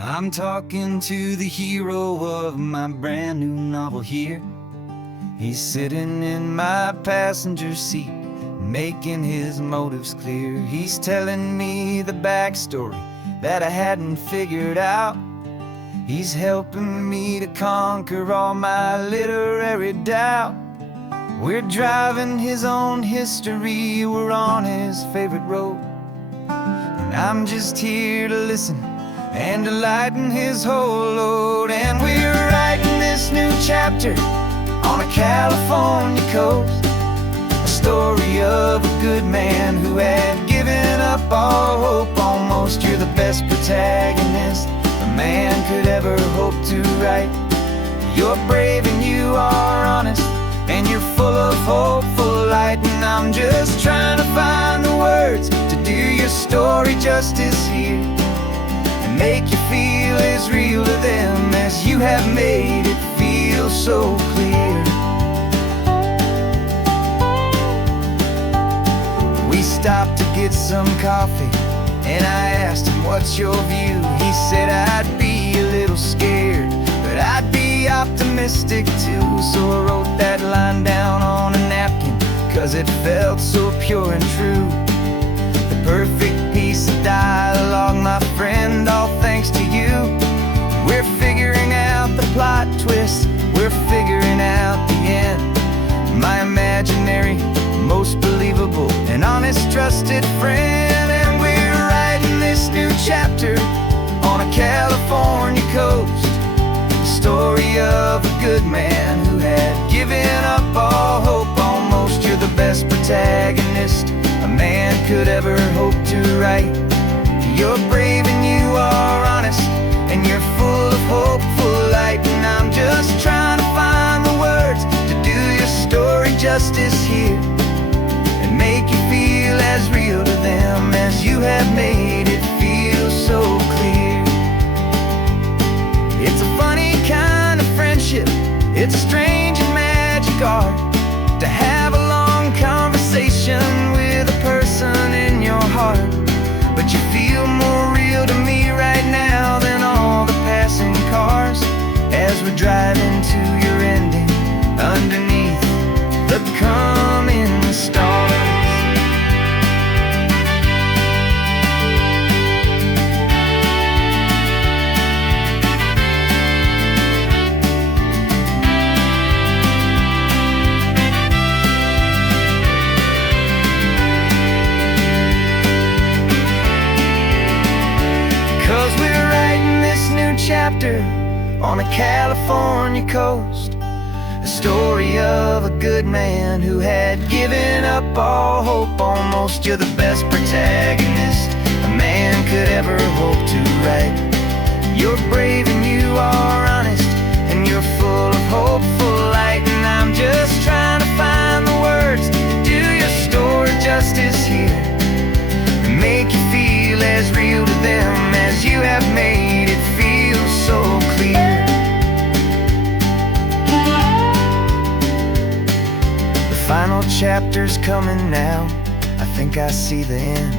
I'm talking to the hero of my brand new novel here. He's sitting in my passenger seat, making his motives clear. He's telling me the backstory that I hadn't figured out. He's helping me to conquer all my literary doubt. We're driving his own history, we're on his favorite road, and I'm just here to listen and to lighten his whole load. And we're writing this new chapter on a California coast, a story of a good man who had given up all hope almost. You're the best protagonist a man could ever hope to write. You're brave and you are honest, and you're full of hopeful light. And I'm just trying to find the words to do your story justice here, and make you feel as real to them as you have made it feel so clear. We stopped to get some coffee, and I asked him, what's your view? He said, I'd be a little scared, but I'd be optimistic too. So I wrote that line down on a napkin, 'cause it felt so pure and true. The perfect piece of dialogue, my friend, all thanks to you. We're figuring out the plot twist, we're figuring out the end. My imaginary, most believable and honest trusted friend. And we're writing this new chapter on a California coast, the story of a good man who had given up all hope almost. You're the best protagonist a man could ever hope to write. You're brave and you are honest, and you're full of hopeful light. And I'm just trying to find the words to do your story justice here, and make you feel as real to them as you have made it feel so clear. It's a funny kind of friendship, it's strange and magic art to have a long conversation with a person in your heart. But you feel more real to me right now than all the passing cars, as we're driving to your ending underneath the coming stars. 'Cause we're writing this new chapter on a California coast, a story of a good man who had given up all hope almost. You're the best protagonist a man could ever hope to write. You're brave and you are honest, and you're full of hopeful light. And I'm just trying to find the words to do your story justice here, and make you feel as real to them as you have made it feel so clear. The final chapter's coming now, I think I see the end.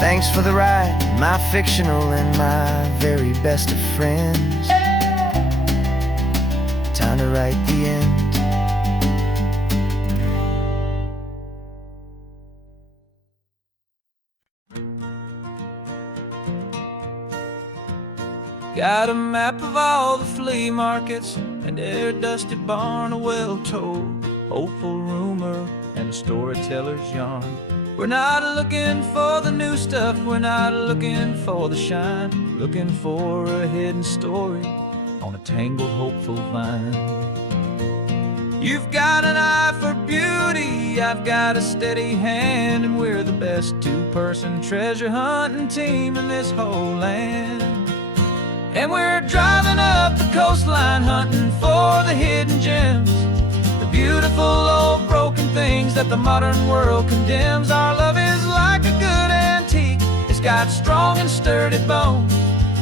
Thanks for the ride, my fictional and my very best of friends. Time to write the end. Got a map of all the flea markets and their dusty barn, a well-told, hopeful rumor and a storyteller's yarn. We're not looking for the new stuff, we're not looking for the shine, looking for a hidden story on a tangled, hopeful vine. You've got an eye for beauty, I've got a steady hand, and we're the best two-person treasure hunting team in this whole land. And we're driving up the coastline hunting for the hidden gems, the beautiful old broken things that the modern world condemns. Our love is like a good antique, it's got strong and sturdy bones,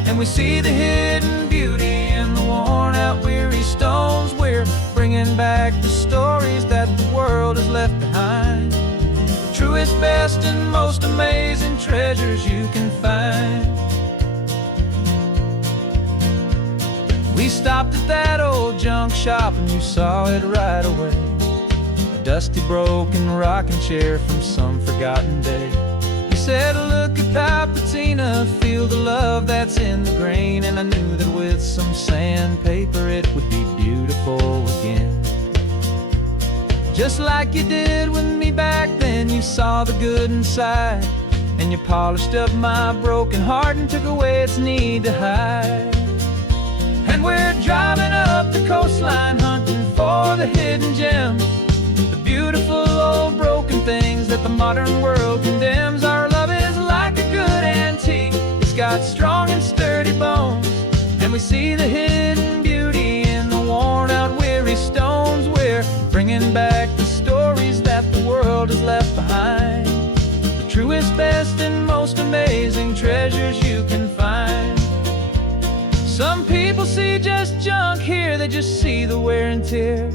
and we see the hidden beauty in the worn out weary stones. We're bringing back the stories that the world has left behind, the truest, best and most amazing treasures you can find. We stopped at that old junk shop and you saw it right away. A dusty, broken rocking chair from some forgotten day. You said, look at that patina, feel the love that's in the grain. And I knew that with some sandpaper it would be beautiful again. Just like you did with me back then, you saw the good inside, and you polished up my broken heart and took away its need to hide. And we're driving up the coastline, hunting for the hidden gems, the beautiful old broken things that the modern world condemns. Our love is like a good antique, it's got strong and sturdy bones, and we see the hidden beauty in the worn out weary stones. We're bringing back the stories that the world has left behind, the truest, best, and most amazing treasures you can find. Some people see just junk here, they just see the wear and tear,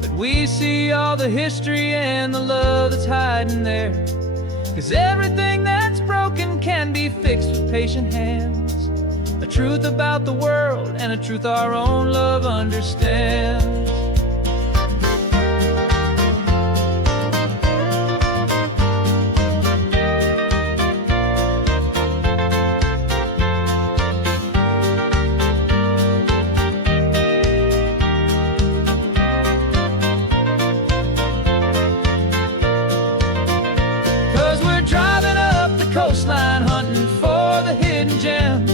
but we see all the history and the love that's hiding there. 'Cause everything that's broken can be fixed with patient hands, a truth about the world and a truth our own love understands. 'Cause we're driving up the coastline, hunting for the hidden gems,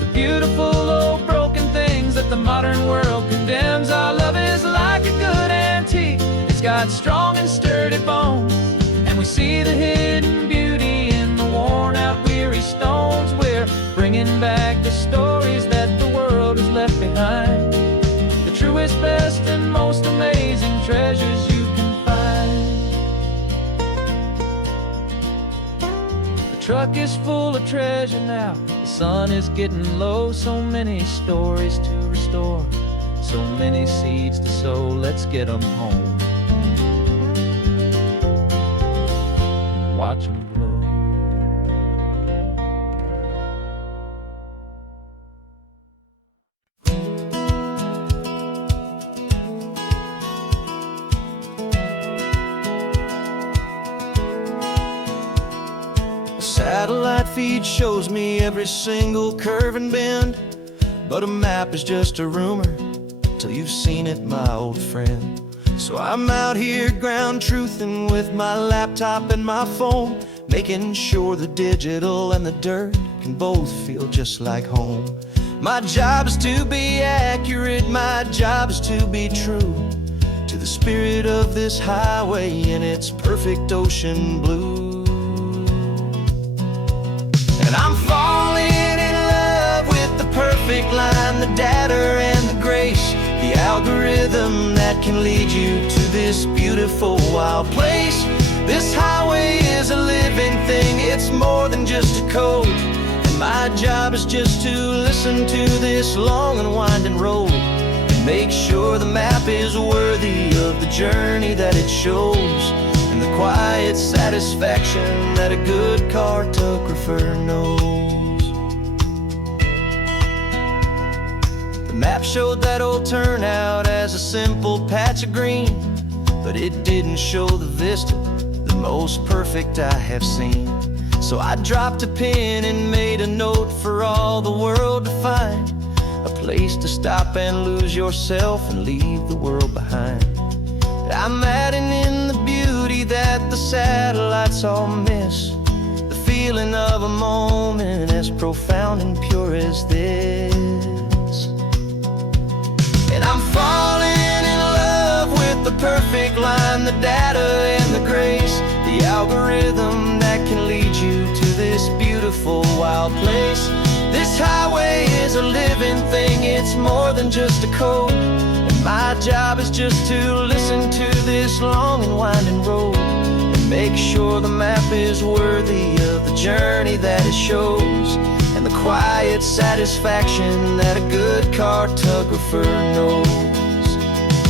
the beautiful old broken things that the modern world condemns. Our love is like a good antique, it's got strong and sturdy bones, and we see the hidden beauty in the worn out weary stones. We're bringing back the stories that the world has left behind, the truest, best, and most amazing treasures you can find. The truck is full of treasure now, the sun is getting low. So many stories to restore, so many seeds to sow. Let's get them home, watch them blow. Satellite feed shows me every single curve and bend, but a map is just a rumor till you've seen it, my old friend. So I'm out here ground truthing with my laptop and my phone, making sure the digital and the dirt can both feel just like home. My job is to be accurate, my job is to be true to the spirit of this highway in its perfect ocean blue. And I'm falling in love with the perfect line, the data and the grace, the algorithm that can lead you to this beautiful wild place. This highway is a living thing, it's more than just a code, and my job is just to listen to this long and winding road and make sure the map is worthy of the journey that it shows, and the quiet satisfaction that a good cartographer knows. The map showed that old turnout as a simple patch of green, but it didn't show the vista, the most perfect I have seen. So I dropped a pin and made a note for all the world to find, a place to stop and lose yourself and leave the world behind. I'm adding in the beauty that the satellites all miss, the feeling of a moment as profound and pure as this. And I'm falling in love with the perfect line, the data and the grace, the algorithm that can lead you to this beautiful wild place. This highway is a living thing, it's more than just a code, and my job is just to listen to this long and winding road and make sure the map is worthy of the journey that it shows, and the quiet satisfaction that a good cartographer knows.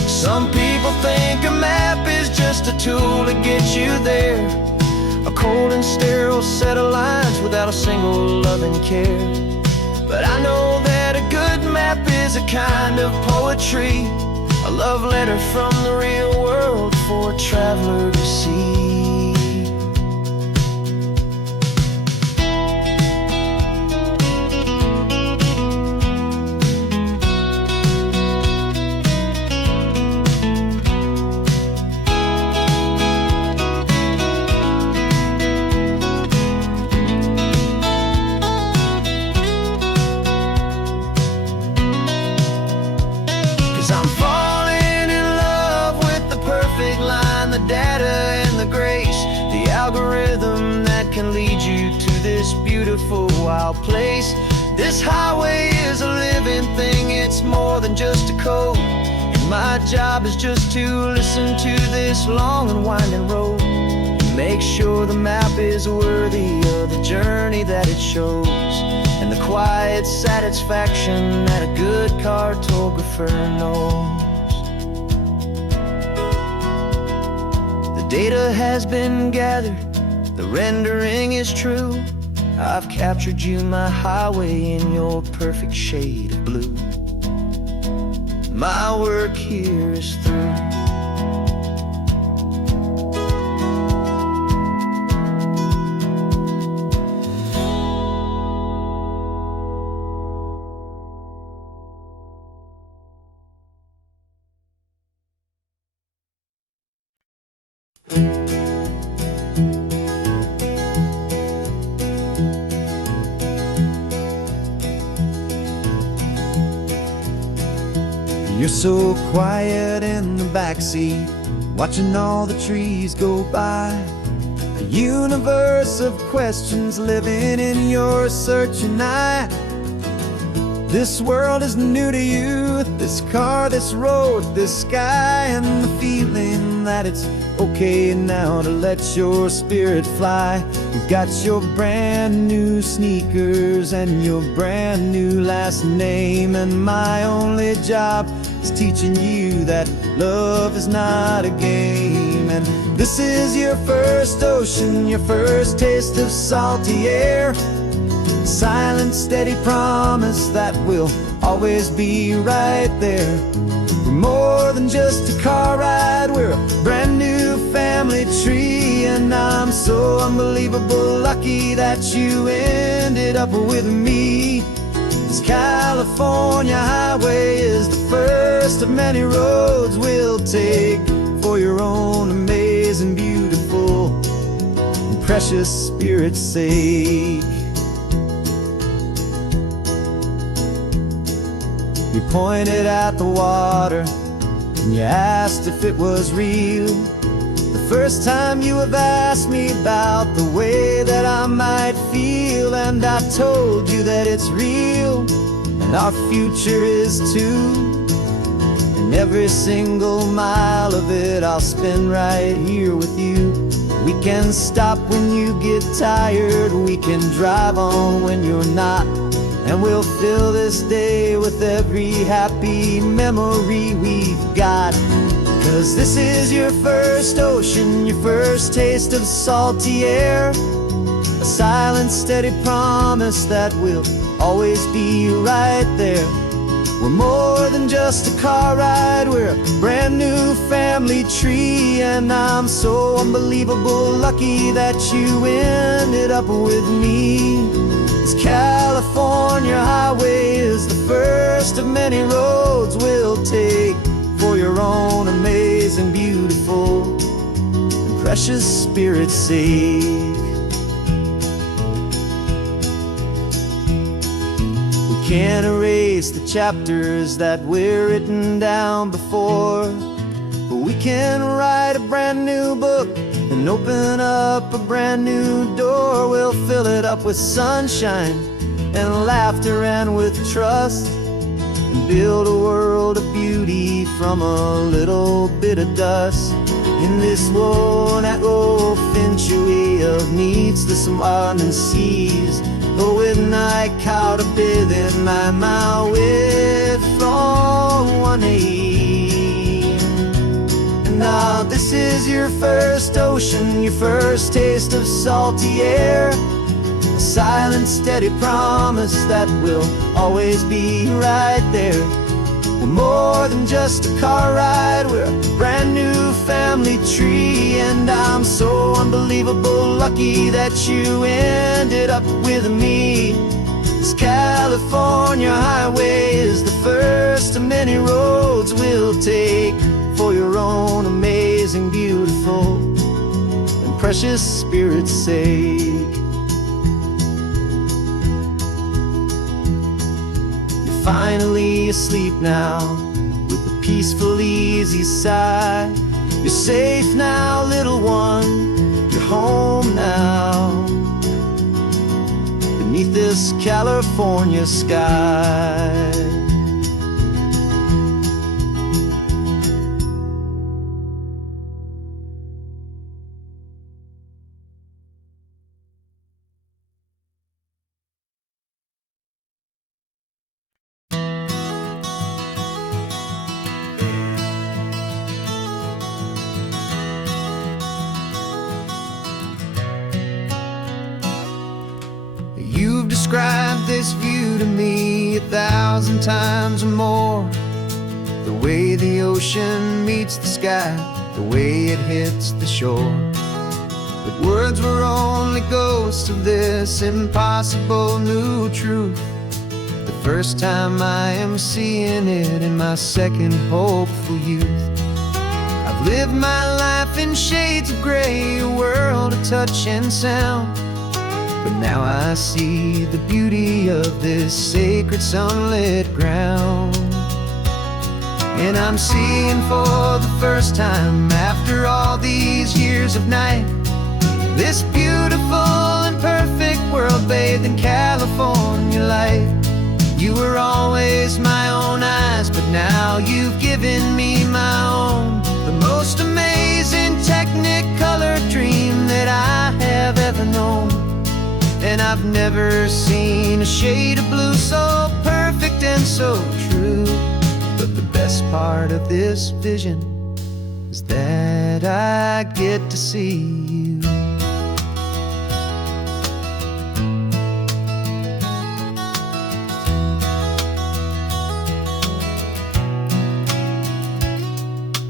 Some people think a map is just a tool to get you there, a cold and sterile set of lines without a single loving care. But I know that a good map is a kind of poetry, a love letter from the real world for a traveler to see. I'm falling in love with the perfect line, the data and the grace, the algorithm that can lead you to this beautiful wild place. This highway is a living thing, it's more than just a code, and my job is just to listen to this long and winding road and make sure the map is worthy of the journey that it shows, and the quiet satisfaction that a good cartographer knows. The data has been gathered, the rendering is true. I've captured you, my highway, in your perfect shade of blue. My work here is through. You're so quiet in the backseat, watching all the trees go by. A universe of questions living in your searching eye. This world is new to you, this car, this road, this sky, and the feeling that it's okay now to let your spirit fly. You've got your brand new sneakers and your brand new last name, and my only job is teaching you that love is not a game. And this is your first ocean, your first taste of salty air, a silent, steady promise that we'll always be right there. We're more than just a car ride, we're a brand new family tree, and I'm so unbelievable lucky that you ended up with me. This California highway is the first of many roads we'll take for your own amazing, beautiful, and precious spirit's sake. You pointed at the water and you asked if it was real. The first time you have asked me about the way that I might feel, and I told you that it's real and our future is too. And every single mile of it I'll spend right here with you. We can stop when you get tired, we can drive on when you're not, and we'll fill this day with every happy memory we've got. 'Cause this is your first ocean, your first taste of salty air, a silent, steady promise that we'll always be right there. We're more than just a car ride, we're a brand new family tree, and I'm so unbelievable lucky that you ended up with me. This California highway is the first of many roads we'll take for your own amazing, beautiful, and precious spirit's sake. We can't erase the chapters that we're written down before, but we can write a brand new book and open up a brand new door. We'll fill it up with sunshine and laughter and with trust, and build a world of beauty from a little bit of dust. In this world that old century of needs the surrounding seas, but with night caught a bit in my way from one aid. And now this is your first ocean, your first taste of salty air, A silent, steady promise that we'll always be right there. We're more than just a car ride, we're a brand new family tree. And I'm so unbelievable lucky that you ended up with me. This California highway is the first of many roads we'll take for your own amazing, beautiful, and precious spirit's sake. You're finally asleep now with a peaceful, easy sigh. You're safe now, little one, you're home now, beneath this California sky. You've described this view to me 1,000 times or more. The way the ocean meets the sky, the way it hits the shore. But words were only ghosts of this impossible new truth. The first time I am seeing it in my second hopeful youth. I've lived my life in shades of gray, a world of touch and sound. But now I see the beauty of this sacred sunlit ground. And I'm seeing for the first time, after all these years of night, this beautiful and perfect world bathed in California light. You were always my own eyes, but now you've given me my own. The most amazing technicolor dream that I have ever known. And I've never seen a shade of blue so perfect and so true. But the best part of this vision is that I get to see you.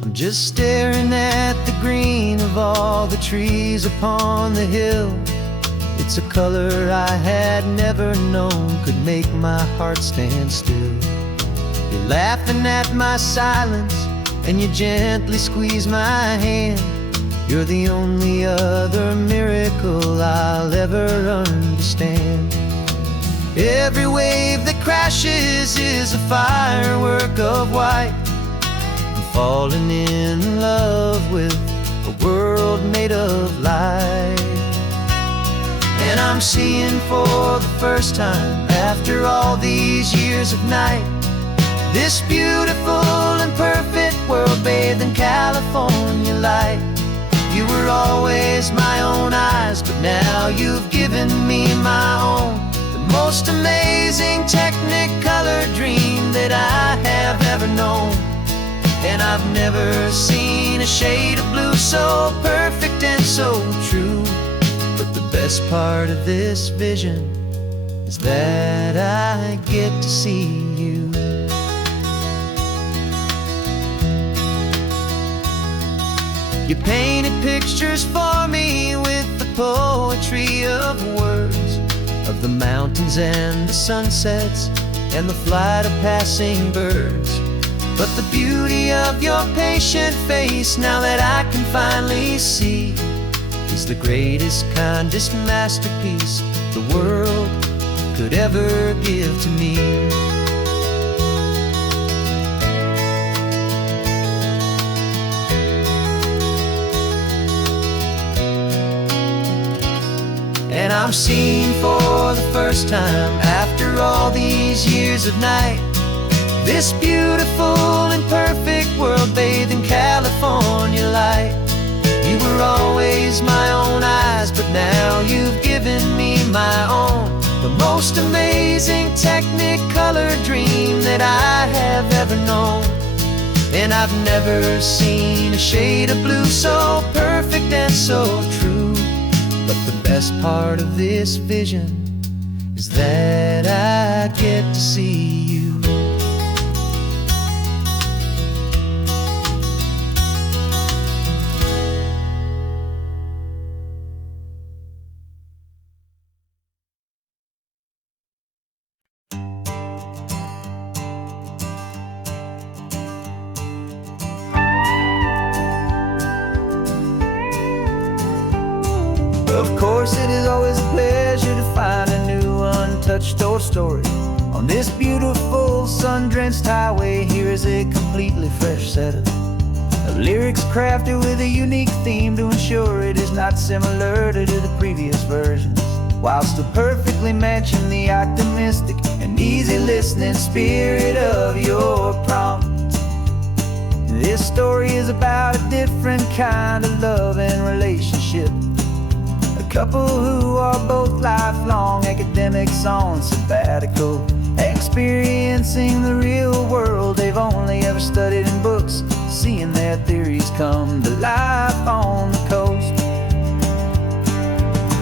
I'm just staring at the green of all the trees upon the hill. It's a color I had never known could make my heart stand still. You're laughing at my silence, and you gently squeeze my hand. You're the only other miracle I'll ever understand. Every wave that crashes is a firework of white. I'm falling in love with a world made of light. And I'm seeing for the first time, after all these years of night, this beautiful and perfect world bathed in California light. You were always my own eyes, but now you've given me my own. The most amazing technicolor dream that I have ever known. And I've never seen a shade of blue so perfect and so true. But the best part of this vision is that I get to see you. You painted pictures for me with the poetry of words, of the mountains and the sunsets and the flight of passing birds. But the beauty of your patient face, now that I can finally see, is the greatest, kindest masterpiece the world could ever give to me. And I'm seeing for the first time, after all these years of night, this beautiful and perfect world bathed in California light. You were always my own eyes, but now you've given me my own. The most amazing technicolor dream that I have ever known. And I've never seen a shade of blue so perfect and so true. But the best part of this vision is that I get to see you. Of course, it is always a pleasure to find a new untouched old story. On this beautiful sun-drenched highway, here is a completely fresh set of lyrics crafted with a unique theme to ensure it is not similar to the previous versions, while still perfectly matching the optimistic and easy listening spirit of your prompt. This story is about a different kind of love and relationship. Couple who are both lifelong academics on sabbatical, experiencing the real world they've only ever studied in books, seeing their theories come to life on the coast.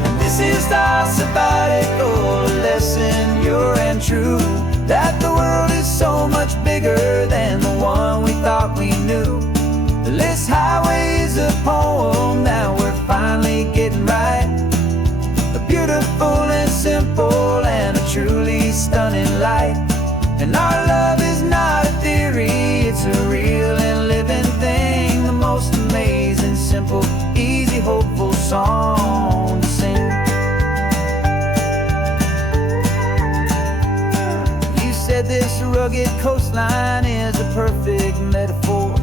And this is our sabbatical lesson, pure and true, that the world is so much bigger than the one we thought we knew. This highway is a poem that we're finally getting right. Beautiful and simple and a truly stunning light. And our love is not a theory, it's a real and living thing. The most amazing, simple, easy, hopeful song to sing. You said this rugged coastline is a perfect metaphor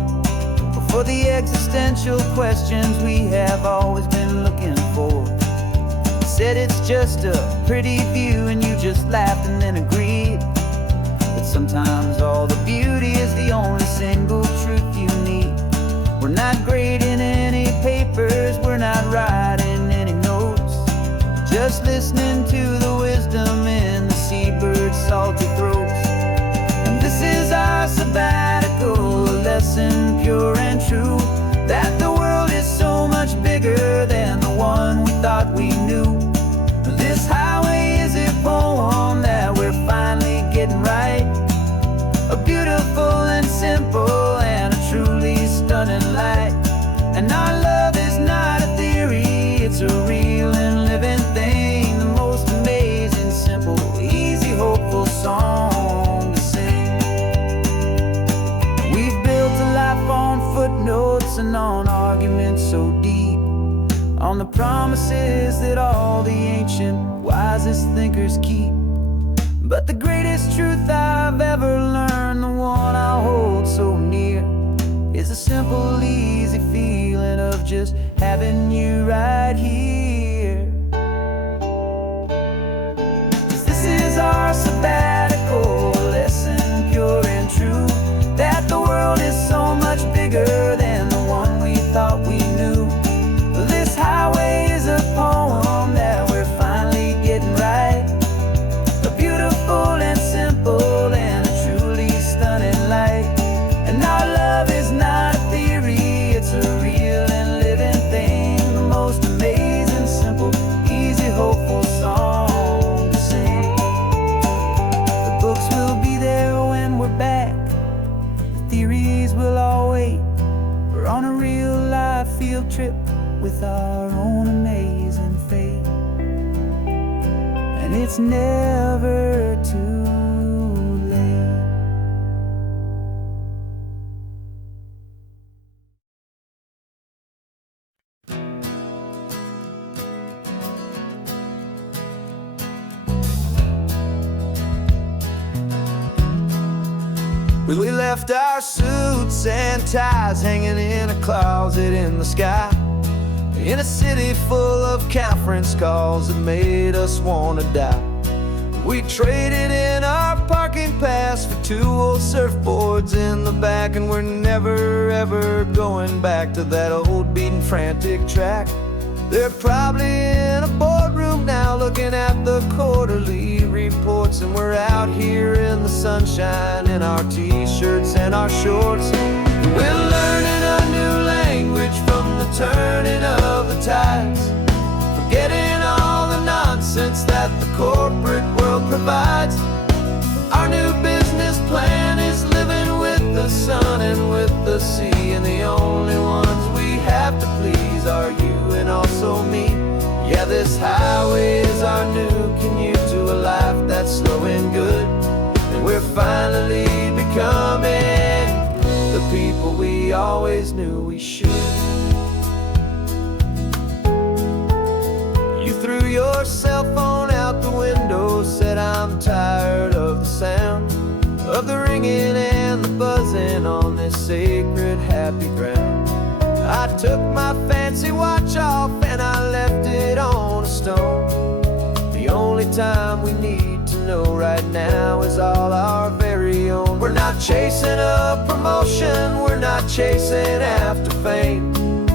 for the existential questions we have always been looking for. Said it's just a pretty view and you just laughed and then agreed that sometimes all the beauty is the only single truth you need. We're not grading any papers, we're not writing any notes, just listening to the wisdom in the seabird's salty throats. And this is our sabbatical lesson, pure and true, that the world is so much bigger than the one we thought we knew. This highway is a poem that we're finally getting right. A beautiful and simple and a truly stunning light. And our love is not a theory, it's a real and living thing. The most amazing, simple, easy, hopeful song to sing. We've built a life on footnotes and on arguments so deep, on the promises that all the ancient, wisest thinkers keep. But the greatest truth I've ever learned, the one I hold so near, is a simple, easy feeling of just having you right here. 'Cause this is our sabbatical lesson, pure and true, that the world is so much bigger than the one we thought we knew. This highway is a poem that we're finally getting right. A beautiful and simple and a truly stunning light. And our love is not a theory, it's a real and living thing. The most amazing, simple, easy, hopeful song to sing. The books will be there when we're back, the theories will all wait. We're on a real life field trip with our own amazing fate. And it's never too late. We left our suits and ties hanging in a closet in the sky, in a city full of conference calls that made us wanna die. We traded in our parking pass for 2 old surfboards in the back, and we're never ever going back to that old beaten frantic track. They're probably in a boardroom now looking at the quarterly reports, and we're out here in the sunshine in our t-shirts and our shorts. We're learning a new language from the turning of the tides, forgetting nonsense that the corporate world provides. Our new business plan is living with the sun and with the sea, and the only ones we have to please are you and also me. Yeah, this highway is our new commute to a life that's slow and good, and we're finally becoming the people we always knew we should. You threw your cell phone out the window, said I'm tired of the sound of the ringing and the buzzing on this sacred happy ground. I took my fancy watch off and I left it on a stone. The only time we need to know right now is all our very own. We're not chasing a promotion, we're not chasing after fame.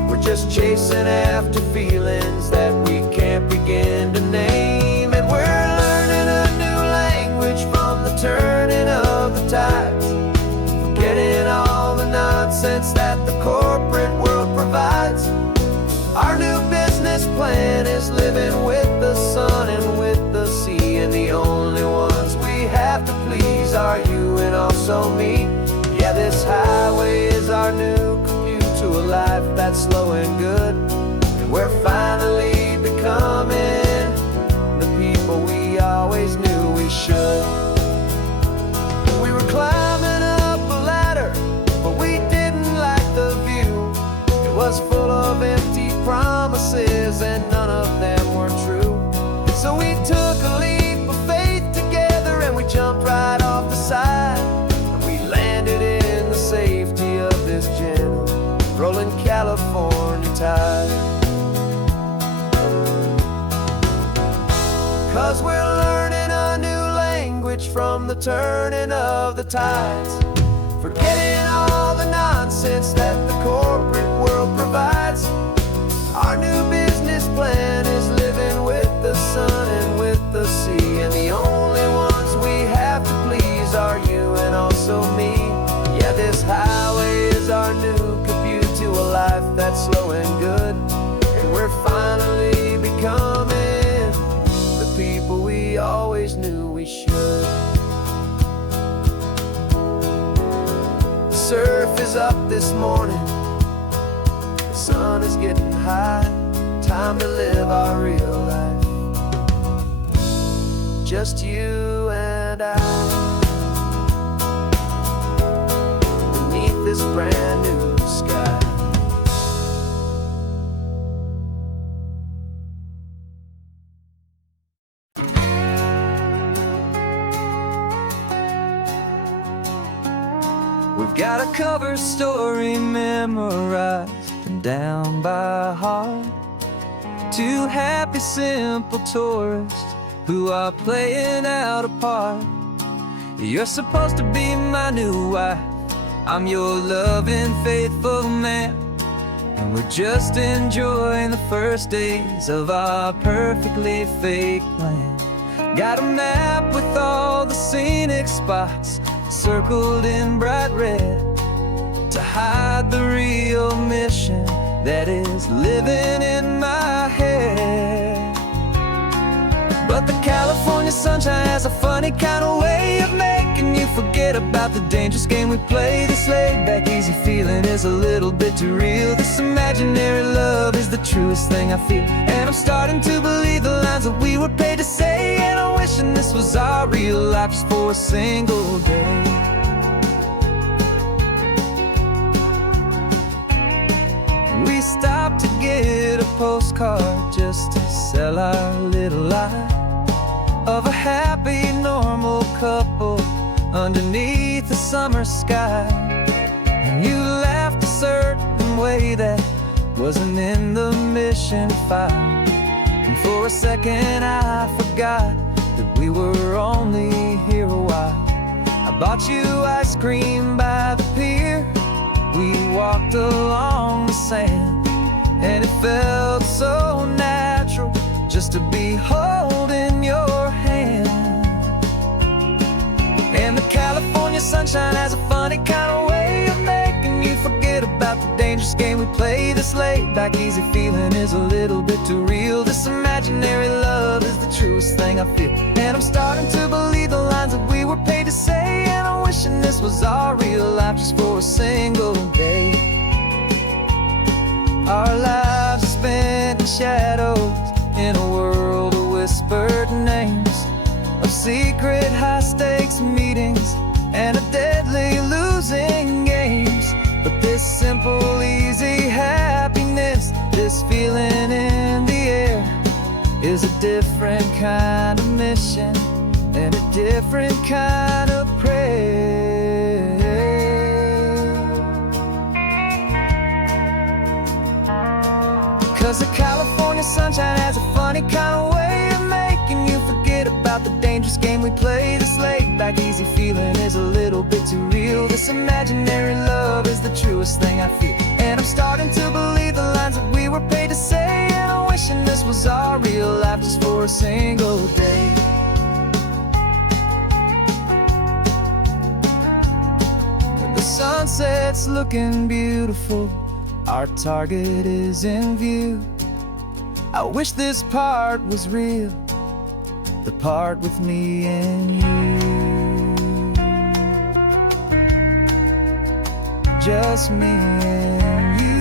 We're just chasing after feelings that we can't begin to name. And we're learning a new language from the turning of the tides, forgetting all the nonsense that the corporate world provides. Our new business plan is living with the sun and with the sea, and the only ones we have to please are you and also me. Yeah, this highway is our new commute to a life that's slow and good, and we're finally becoming the people we always knew we should. We were climbing up a ladder, but we didn't like the view. It was full of empty promises and none of them were true. So we took a leap of faith together and we jumped right off the side, and we landed in the safety of this gentle rolling California tide. 'Cause we're learning a new language from the turning of the tides, forgetting all the nonsense that the corporate world provides. Our new business plan is living with the sun and with the sea, and the only ones we have to please are you and also me. Yeah, this highway is our new commute to a life that's slow and good, and we're finally becoming the people we always knew we should. The surf is up this morning, the sun is getting high, time to live our real life, just you and I, beneath this brand new sky. We've got a cover story memorized and down by heart. Two happy, simple tourists who are playing out a part. You're supposed to be my new wife, I'm your loving, faithful man, and we're just enjoying the first days of our perfectly fake plan. Got a map with all the scenic spots circled in bright red to hide the real mission that is living in my head. But the California sunshine has a funny kind of way of making you forget about the dangerous game we play. This laid-back, easy feeling is a little bit too real. This imaginary love is the truest thing I feel, and I'm starting to believe the lines that we were paid to say. And I'm wishing this was our real life just for a single day. We stopped to get a postcard just to sell our little lie of a happy, normal couple underneath the summer sky. And you laughed a certain way that wasn't in the mission file, and for a second I forgot that we were only here a while. I bought you ice cream by the pier, we walked along the sand, and it felt so natural just to be holding your hand. And the California sunshine has a funny kind of way of making you forget about the dangerous game we play. This laid-back, easy feeling is a little bit too real. This imaginary love is the truest thing thing I feel. And I'm starting to believe the lines that we were paid to say. And I'm wishing this was our real life just for a single day. Our lives are spent in shadows, in a world of whispered names, of secret high-stakes meetings and of deadly losing games. But this simple, easy happiness, this feeling in the air, is a different kind of mission and a different kind of prayer. 'Cause the California sunshine has a funny kind of way of making you forget about the dangerous game we play. This laid-back, easy feeling is a little bit too real. This imaginary love is the truest thing I feel. And I'm starting to believe the lines that we were paid to say. And I'm wishing this was our real life just for a single day. When the sunset's looking beautiful, our target is in view. I wish this part was real, the part with me and you. Just me and you.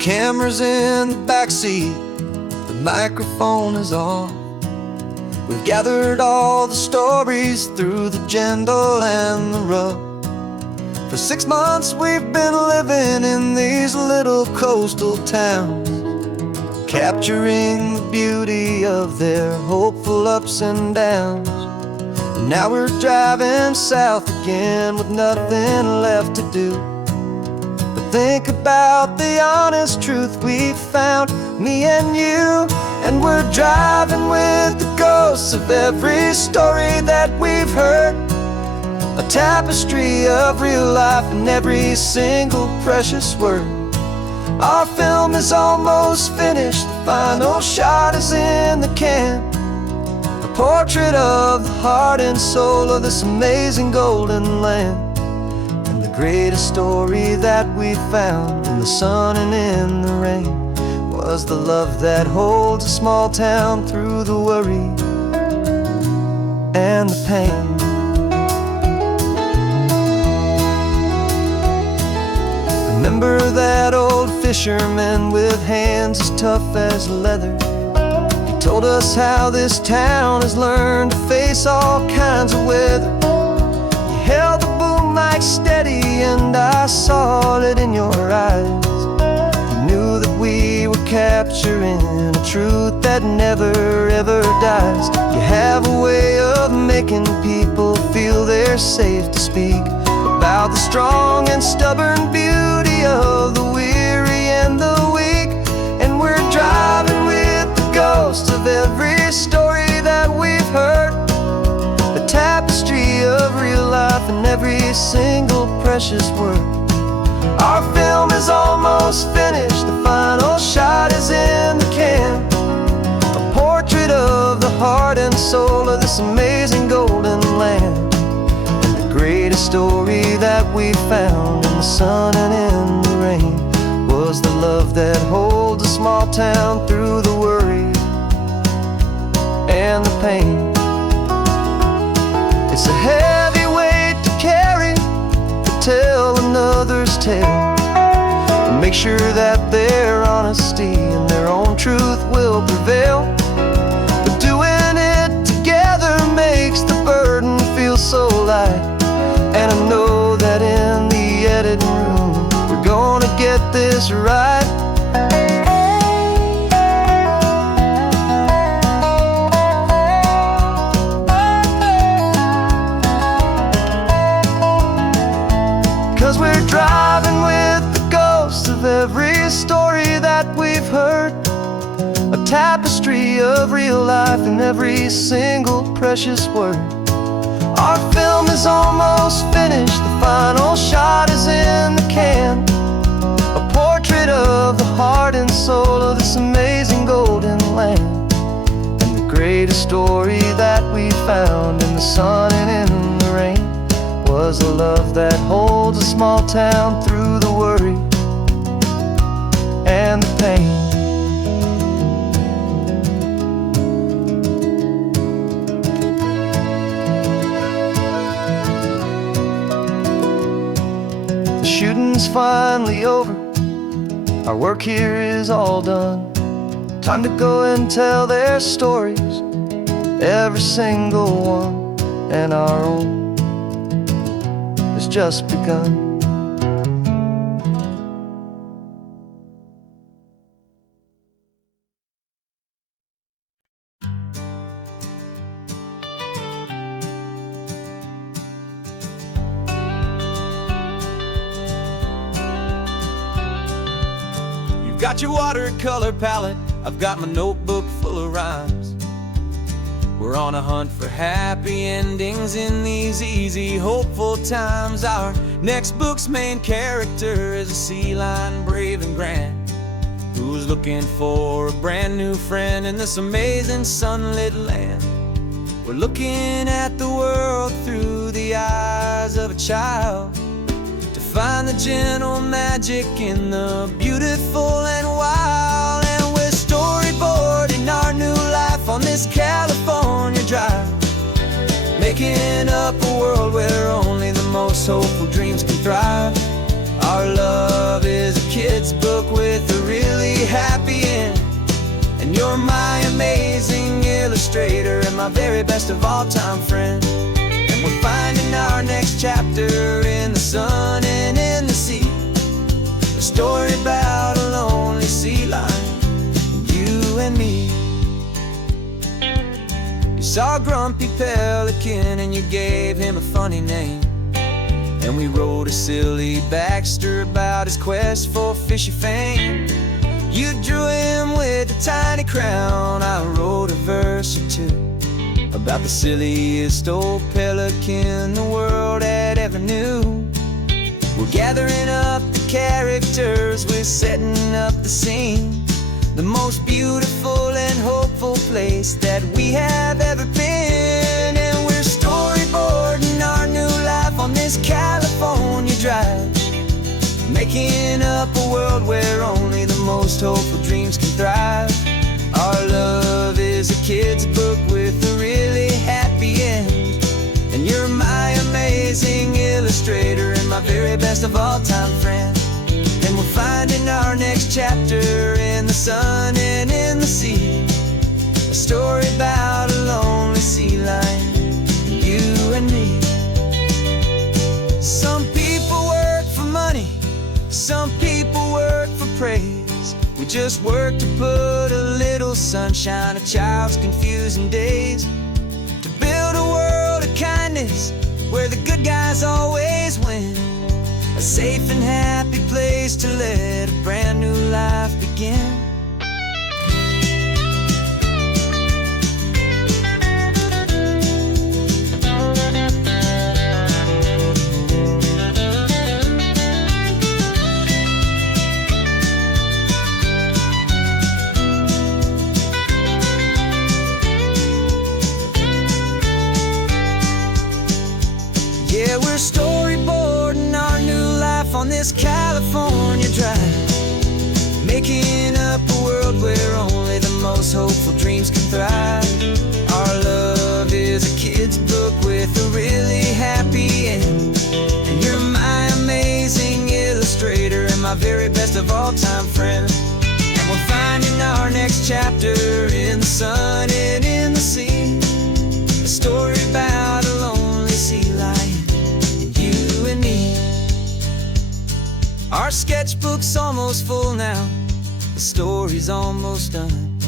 Camera's in the backseat, the microphone is on. We've gathered all the stories through the gentle and the rough. For 6 months we've been living in these little coastal towns, capturing the beauty of their hopeful ups and downs. And now we're driving south again with nothing left to do. Think about the honest truth we found, me and you. And we're driving with the ghosts of every story that we've heard, a tapestry of real life and every single precious word. Our film is almost finished, the final shot is in the can, a portrait of the heart and soul of this amazing golden land. Greatest story that we found in the sun and in the rain was the love that holds a small town through the worry and the pain. Remember that old fisherman with hands as tough as leather? He told us how this town has learned to face all kinds of weather. You held the boom mic steady and I saw it in your eyes. You knew that we were capturing a truth that never ever dies. You have a way of making people feel they're safe to speak about the strong and stubborn beauty of the weary and the weak. And we're driving with the ghosts of every story that we've heard, the tapestry of real life and every single precious word. Our film is almost finished, the final shot is in the can, a portrait of the heart and soul of this amazing golden land. And the greatest story that we found in the sun and in the rain was the love that holds a small town through the worry and the pain. It's a heavy weight to carry, to tell another's tale, and make sure that their honesty and their own truth will prevail. But doing it together makes the burden feel so light. And I know that in the editing room we're gonna get this right. 'Cause we're driving with the ghosts of every story that we've heard, a tapestry of real life and every single precious word. Our film is almost finished, the final shot is in the can, story that we found in the sun and in the rain was a love that holds a small town through the worry and the pain. The shooting's finally over, our work here is all done. Time to go and tell their stories, every single one, and our own has just begun. You've got your watercolor palette, I've got my notebook full of rhymes. We're on a hunt for happy endings in these easy, hopeful times. Our next book's main character is a sea lion, brave and grand, who's looking for a brand new friend in this amazing sunlit land. We're looking at the world through the eyes of a child, to find the gentle magic in the beautiful and wild. And we're storyboarding our new life on this California drive, making up a world where only the most hopeful dreams can thrive. Our love is a kid's book with a really happy end, and you're my amazing illustrator and my very best of all time friend. And we're finding our next chapter in the sun and in the sea, a story about a lonely sea lion, you and me. You saw a grumpy pelican and you gave him a funny name, and we wrote a silly Baxter about his quest for fishy fame. You drew him with a tiny crown, I wrote a verse or two about the silliest old pelican the world had ever knew. We're gathering up the characters, we're setting up the scene, the most beautiful and hopeful place that we have ever been. And we're storyboarding our new life on this California drive, making up a world where only the most hopeful dreams can thrive. Our love is a kid's book with a really happy end, and you're my amazing illustrator and my very best of all time friend. And we're finding our next chapter in the sun and in the sea, a story about a lonely sea lion, you and me. Some people work for money, some people work for praise. We just work to put a little sunshine a child's confusing days, to build a world of kindness where the good guys always win, a safe and happy place to let a brand new life begin. Yeah, we're storyboarding our new life on this California drive, making up a world where only the most hopeful dreams can thrive. Our love is a kid's book with a really happy end, and you're my amazing illustrator and my very best of all time friend. And we're finding our next chapter in the sun and in the sea, a story about a lonely sea lion, you and me. Our sketchbook's almost full now, the story's almost done.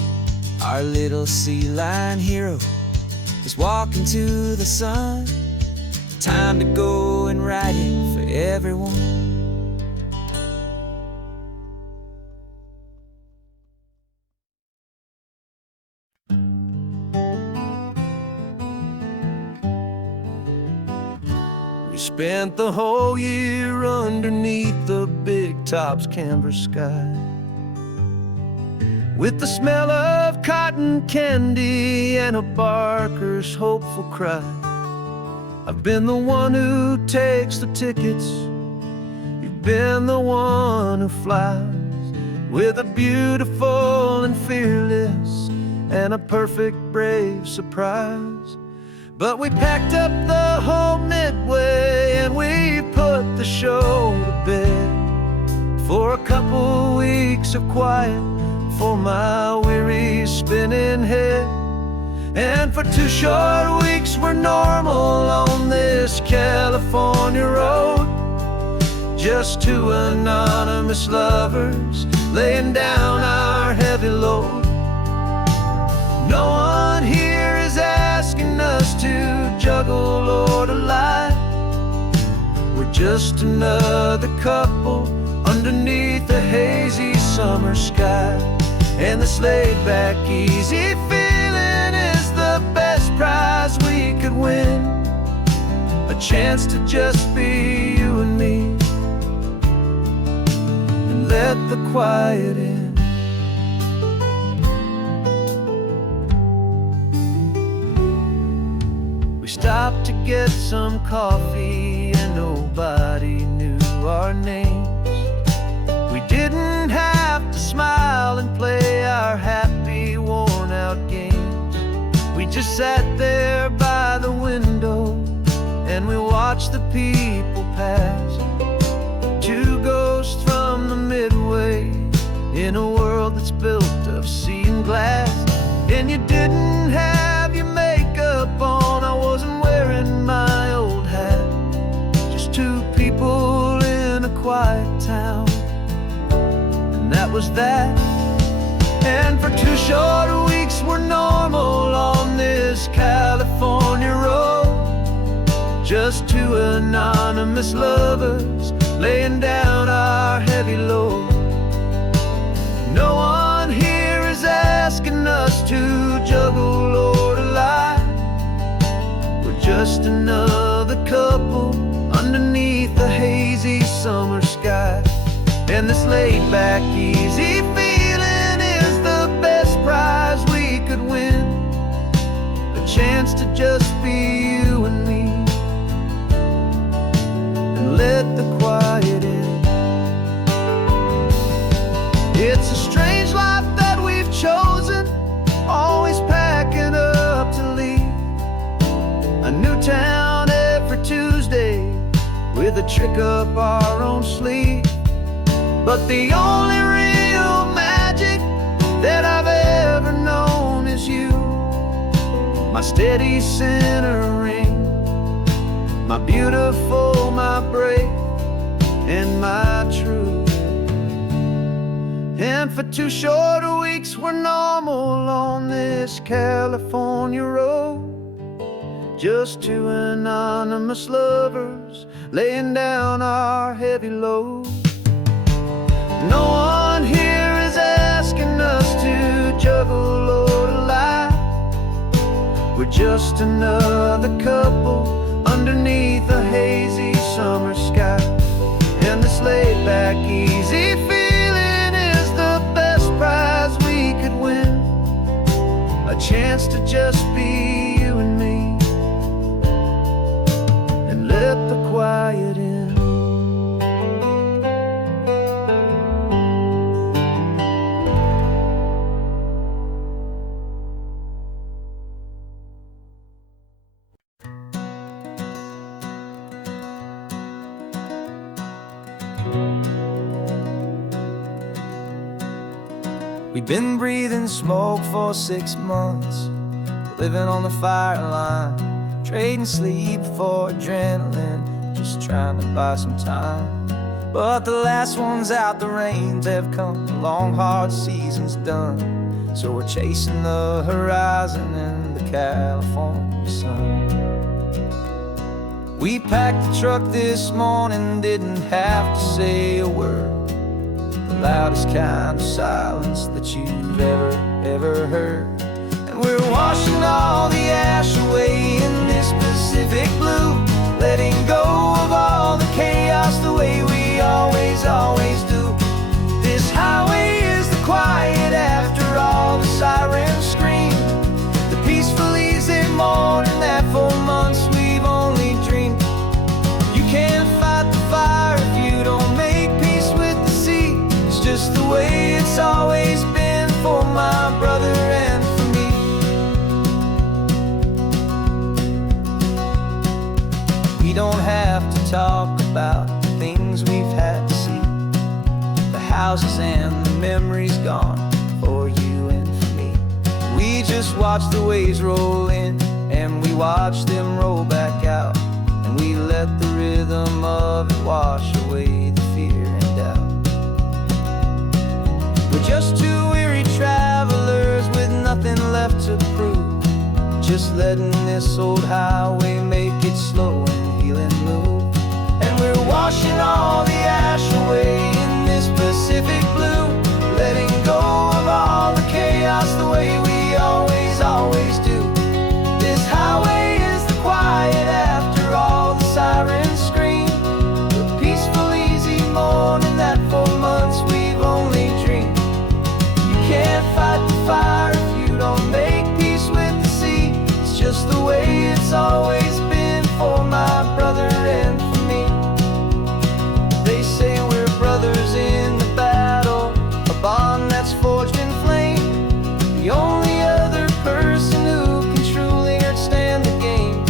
Our little sea lion hero is walking to the sun. Time to go and write it for everyone. We spent the whole year underneath the big top's canvas sky, with the smell of cotton candy and a barker's hopeful cry. I've been the one who takes the tickets, you've been the one who flies, with a beautiful and fearless and a perfect brave surprise. But we packed up the whole Midway and we put the show to bed for a couple weeks of quiet for my weary spinning head. And for 2 short weeks we're normal on this California road, just 2 anonymous lovers laying down our heavy load. No one here is asking us to juggle or to lie. We're just another couple underneath a hazy summer sky. And this laid-back, easy feeling is the best prize we could win, a chance to just be you and me, and let the quiet in. We stopped to get some coffee and nobody knew our names. We didn't have to smile and play our happy, worn-out games. We just sat there by the window and we watched the people pass. 2 ghosts from the Midway in a world that's built of sea and glass. And you didn't have your makeup on, I wasn't wearing my old hat. Just 2 people in a quiet town, and that was that. And for 2 short weeks we're normal on this California road, just 2 anonymous lovers laying down our heavy load. No one here is asking us to juggle or to lie. We're just another couple underneath the hazy summer sky. And this laid-back, easy feeling is the best prize we could win, a chance to just be you and me, and let the quiet in. It's a strange life that we've chosen, always packing up to leave. A new town every Tuesday with a trick up our own sleeve. But the only real magic that I've ever known is you, my steady centering, my beautiful, my brave, and my true. And for 2 short weeks we're normal on this California road, just 2 anonymous lovers laying down our heavy load. No one here is asking us to juggle or to lie. We're just another couple underneath a hazy summer sky. And this laid-back, easy feeling is the best prize we could win, a chance to just be you and me, and let the quiet in. We've been breathing smoke for 6 months, living on the fire line, trading sleep for adrenaline, just trying to buy some time. But the last one's out, the rains have come, the long hard season's done. So we're chasing the horizon in the California sun. We packed the truck this morning, didn't have to say a word, the loudest kind of silence that you've ever heard. And we're washing all the ash away in this Pacific blue, letting go of all the chaos the way we always do. This highway is the quiet after talk about the things we've had to see, the houses and the memories gone for you and for me. We just watch the waves roll in, and we watch them roll back out, and we let the rhythm of it wash away the fear and doubt. We're just two weary travelers with nothing left to prove, just letting this old highway make its slow and healing move. And we're washing all the ash away in this Pacific blue, letting go of all the chaos the way we always, always do. This highway is the quiet after all the sirens scream, the peaceful, easy morning that for months we've only dreamed. You can't fight the fire if you don't make peace with the sea. It's just the way it's always been for my brother and for me. They say we're brothers in the battle, a bond that's forged in flame. The only other person who can truly stand the game.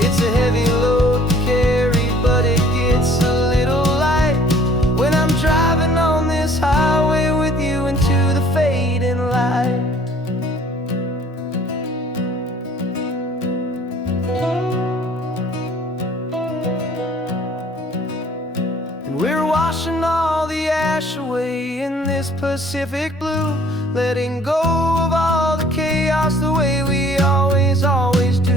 It's a heavy load to carry, but it gets a little light when I'm driving on this highway with you into the fading light. We're washing all the ash away in this Pacific blue, letting go of all the chaos the way we always, always do.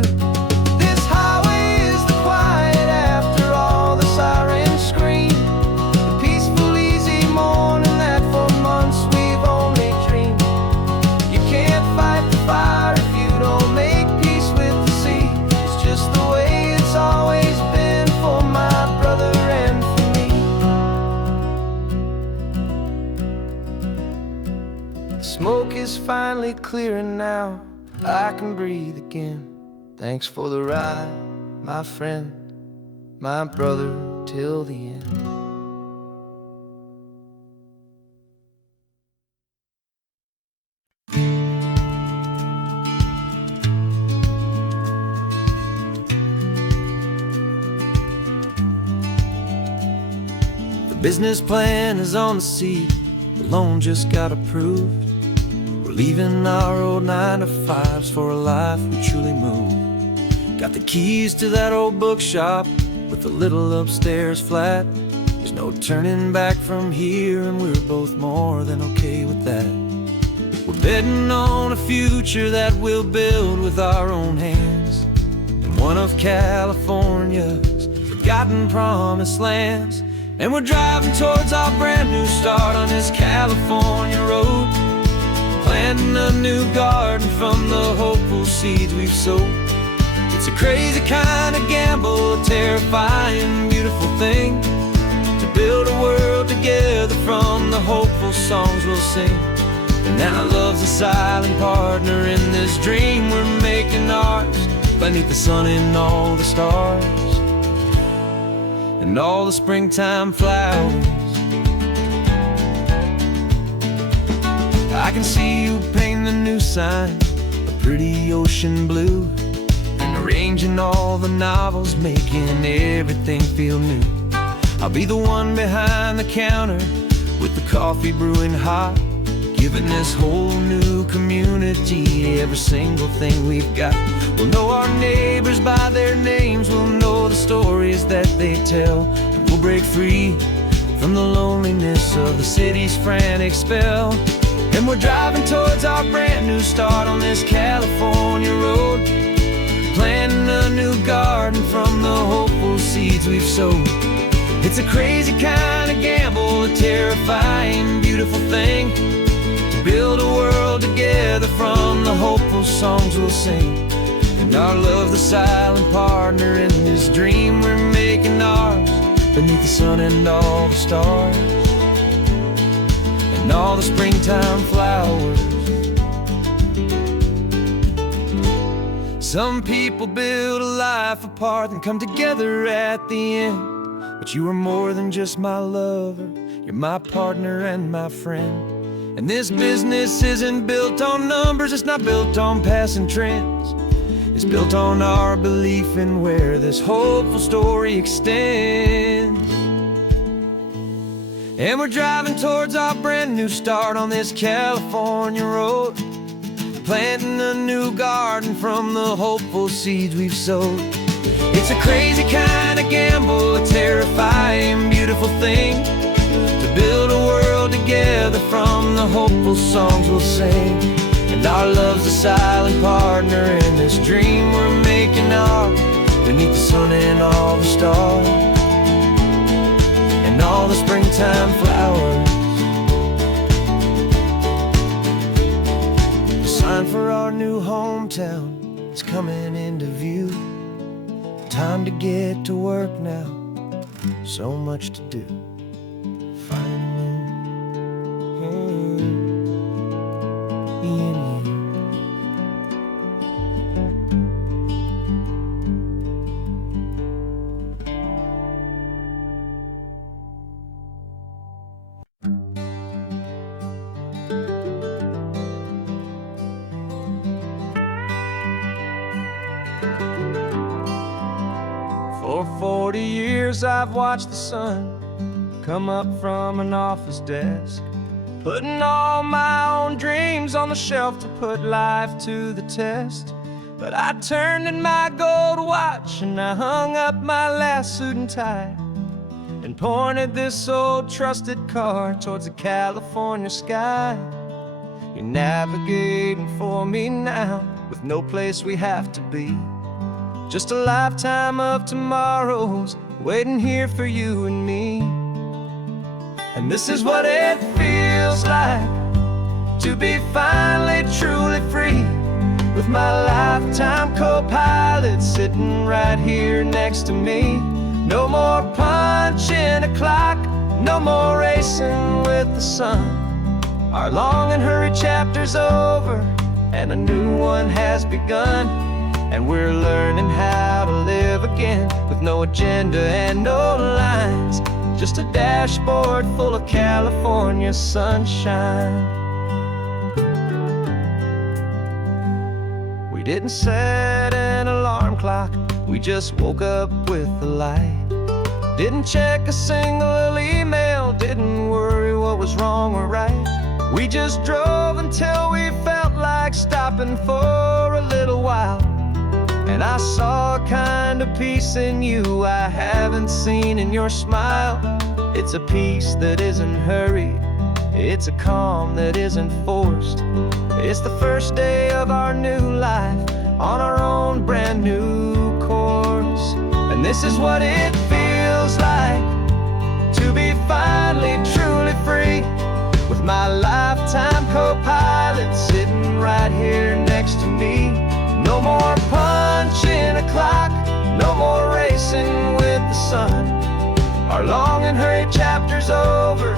This highway is the quiet after all the sirens scream, the peaceful, easy morning that for months we've only dreamed. You can't fight the fire if you don't make peace with the sea. It's just the way it's always been for my brother and for me. The smoke is finally clearing now, I can breathe again. Thanks for the ride, my friend, my brother till the end. The business plan is on the seat, the loan just got approved. We're leaving our old 9-to-5s for a life we truly move. Got the keys to that old bookshop with the little upstairs flat. There's no turning back from here, and we're both more than okay with that. We're betting on a future that we'll build with our own hands, in one of California's forgotten promised lands. And we're driving towards our brand new start on this California road, planting a new garden from the hopeful seeds we've sowed. It's a crazy kind of gamble, a terrifying, beautiful thing, to build a world together from the hopeful songs we'll sing. And now love's a silent partner in this dream we're making ours, beneath the sun and all the stars and all the springtime flowers. I can see you painting the new sign, a pretty ocean blue, and arranging all the novels, making everything feel new. I'll be the one behind the counter with the coffee brewing hot, giving this whole new community every single thing we've got. We'll know our neighbors by their names, we'll know the stories that they tell, and we'll break free from the loneliness of the city's frantic spell. And we're driving towards our brand new start on this California road, planting a new garden from the hopeful seeds we've sowed. It's a crazy kind of gamble, a terrifying, beautiful thing, to build a world together from the hopeful songs we'll sing. And our love, the silent partner in this dream we're making ours, beneath the sun and all the stars and all the springtime flowers. Some people build a life apart and come together at the end, but you are more than just my lover, you're my partner and my friend. And this business isn't built on numbers, it's not built on passing trends. is built on our belief in where this hopeful story extends. And we're driving towards our brand new start on this California road, planting a new garden from the hopeful seeds we've sowed. It's a crazy kind of gamble, a terrifying, beautiful thing, to build a world together from the hopeful songs we'll sing. And our love's a silent partner in this dream we're making ours, beneath the sun and all the stars, and all the springtime flowers. The sign for our new hometown is coming into view. Time to get to work now, so much to do. Finding me and you. 40 years I've watched the sun come up from an office desk, putting all my own dreams on the shelf to put life to the test. But I turned in my gold watch and I hung up my last suit and tie, and pointed this old trusted car towards the California sky. You're navigating for me now, with no place we have to be, just a lifetime of tomorrows waiting here for you and me. And this is what it feels like to be finally truly free, with my lifetime co-pilot sitting right here next to me. No more punching a clock, no more racing with the sun. Our long and hurried chapter's over and a new one has begun. And we're learning how to live again, with no agenda and no lines, just a dashboard full of California sunshine. We didn't set an alarm clock, we just woke up with the light. Didn't check a single email, didn't worry what was wrong or right. We just drove until we felt like stopping for a little while. And I saw a kind of peace in you I haven't seen in your smile. It's a peace that isn't hurried, it's a calm that isn't forced. It's the first day of our new life on our own brand new course. And this is what it feels like to be finally truly free, with my lifetime co-pilot sitting right here next to me. No more punching a clock, no more racing with the sun. Our long and hurried chapter's over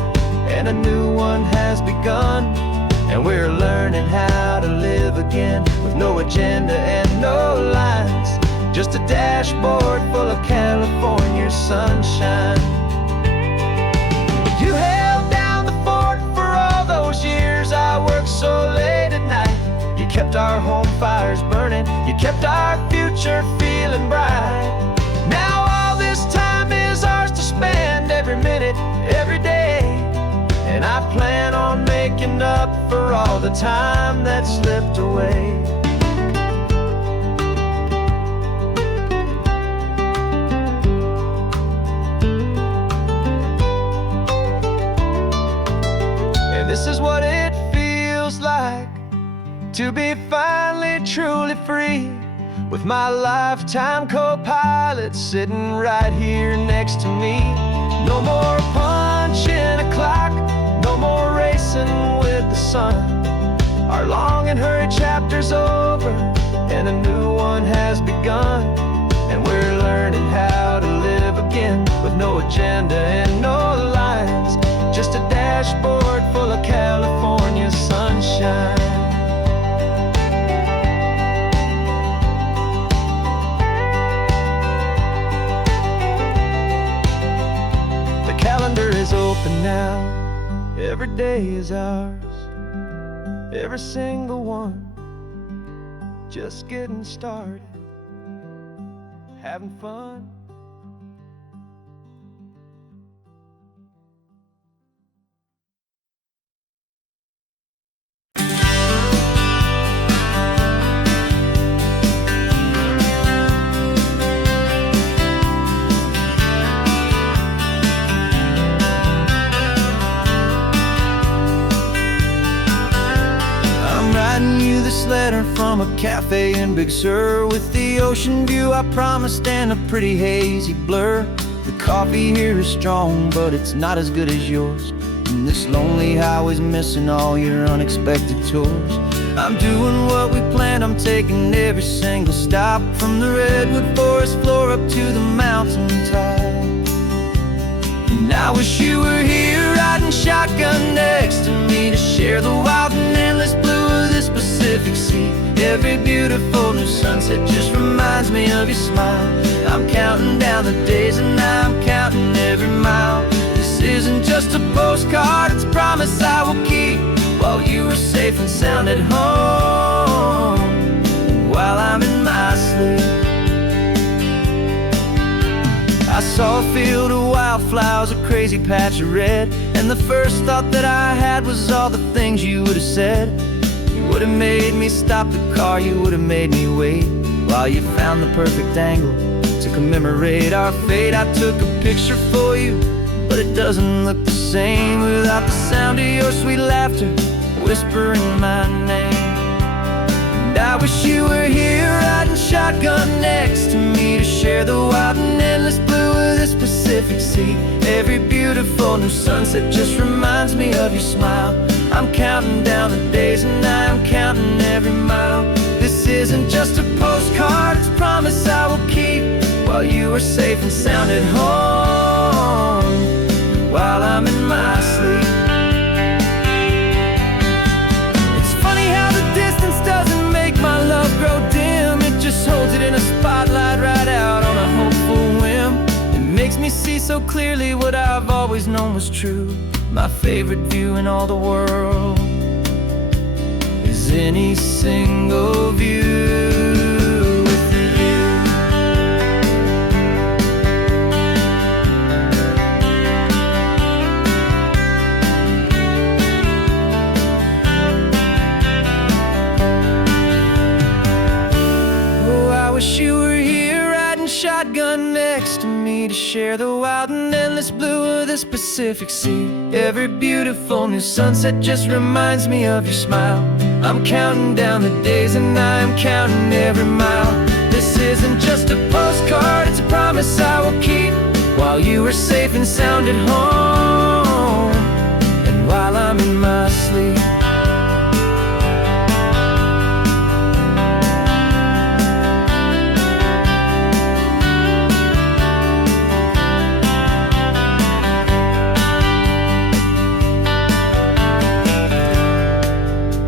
and a new one has begun. And we're learning how to live again, with no agenda and no lines, just a dashboard full of California sunshine. You held down the fort for all those years I worked so late at night. You kept our home fires burning, you kept our future feeling bright. Now all this time is ours to spend, every minute, every day. And I plan on making up for all the time that slipped away. And this is what it feels like to be finally truly free, with my lifetime co-pilot sitting right here next to me. No more punching a clock, no more racing with the sun. Our long and hurried chapter's over and a new one has begun. And we're learning how to live again, with no agenda and no lines, just a dashboard full of California sunshine. Calendar is open now, every day is ours, every single one, just getting started. having fun. Writing you this letter from a cafe in Big Sur, with the ocean view I promised and a pretty hazy blur. The coffee here is strong, but it's not as good as yours, and this lonely highway's missing all your unexpected tours. I'm doing what we planned, I'm taking every single stop, from the redwood forest floor up to the mountain top. And I wish you were here riding shotgun next to me, to share the wild and endless blue of this Pacific Sea. Every beautiful new sunset just reminds me of your smile. I'm counting down the days and I'm counting every mile. This isn't just a postcard, it's a promise I will keep, while you are safe and sound at home, and while I'm in my sleep. I saw a field of wildflowers, a crazy patch of red, and the first thought that I had was all the things you would have said. You would have made me stop the car, you would have made me wait, while you found the perfect angle to commemorate our fate. I took a picture for you, but it doesn't look the same without the sound of your sweet laughter whispering my name. And I wish you were here riding shotgun next to me, to share the wild and endless blue of this Pacific Sea. Every beautiful new sunset just reminds me of your smile. I'm counting down the days and I'm counting every mile. This isn't just a postcard, it's a promise I will keep, while you are safe and sound at home, while I'm in my sleep. It's funny how the distance doesn't make my love grow dim, it just holds it in a spotlight right out on a hopeful whim. It makes me see so clearly what I've always known was true. My favorite view in all the world is any single view with you. Oh, I wish you were here riding shotgun next to me, to share the wild and endless blue of this Pacific Sea. Every beautiful new sunset just reminds me of your smile. I'm counting down the days and I'm counting every mile. This isn't just a postcard, it's a promise I will keep, while you are safe and sound at home, and while I'm in my sleep.